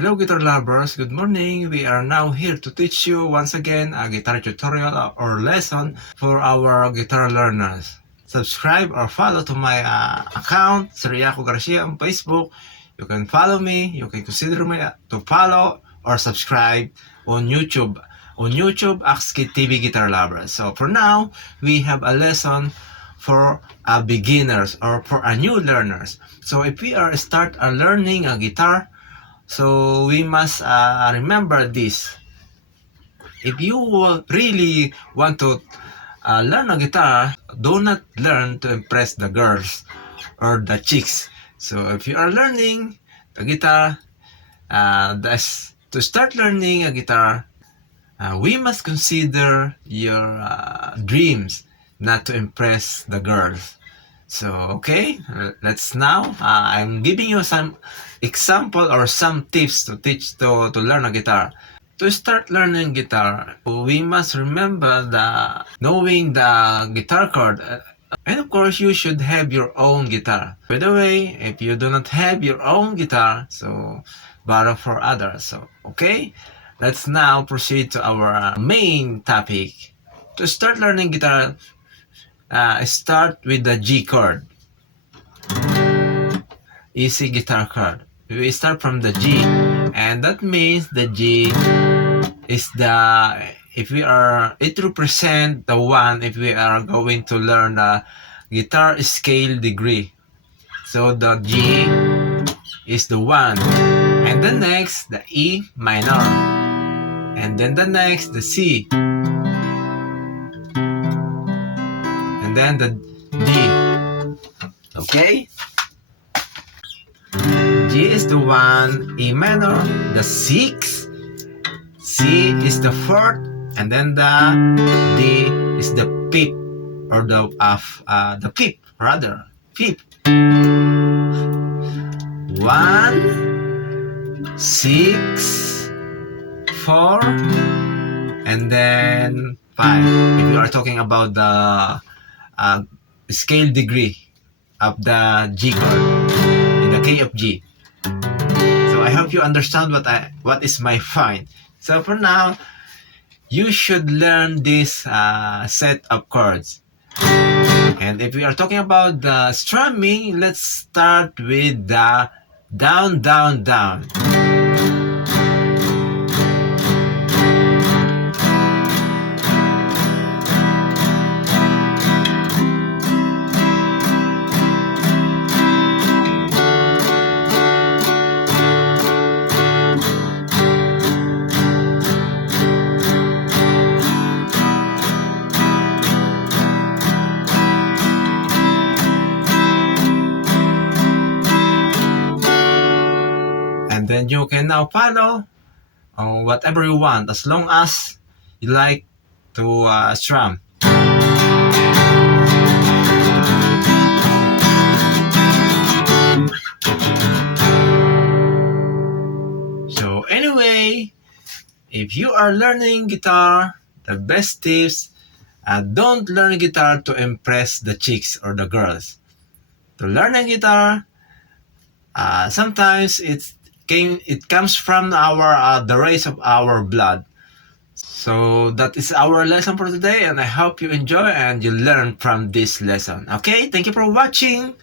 Hello guitar lovers, good morning. We are now here to teach you once again a guitar tutorial or lesson for our guitar learners. Subscribe or follow to my account, Siriaco Garcia on Facebook. You can follow me, you can consider me to follow or subscribe on YouTube. On YouTube, Akskit TV Guitar Lovers. So for now, we have a lesson for beginners or for new learners. So if we are start learning a guitar, so we must remember this. If you really want to learn a guitar, do not learn to impress the girls or the chicks. So if you are learning the guitar, to start learning a guitar, we must consider your dreams, not to impress the girls. So, okay, let's now, I'm giving you some example or some tips to teach to learn a guitar. To start learning guitar, we must remember knowing the guitar chord. And of course, you should have your own guitar. By the way, if you do not have your own guitar, so borrow for others. So, okay, let's now proceed to our main topic. To start learning guitar, start with the G chord. Easy guitar chord. We start from the G, and that means the G is it represents the one if we are going to learn the guitar scale degree. So the G is the 1, and the next the E minor, and then the next the C, and then the D. Okay? G is the 1, E minor, the 6, C is the 4th, and then the D is the 5th, or the 5th rather, 5th. 1, 6, 4, and then 5. If you are talking about the scale degree of the G chord in the key of G. So I hope you understand what is my point. So for now, you should learn this set of chords. And if we are talking about the strumming, let's start with the down, down, down. And then you can now follow whatever you want as long as you like to strum. So anyway, if you are learning guitar, the best tips, don't learn guitar to impress the chicks or the girls. To learn a guitar, sometimes it comes from the race of our blood. So that is our lesson for today, and I hope you enjoy and you learn from this lesson. Okay, thank you for watching.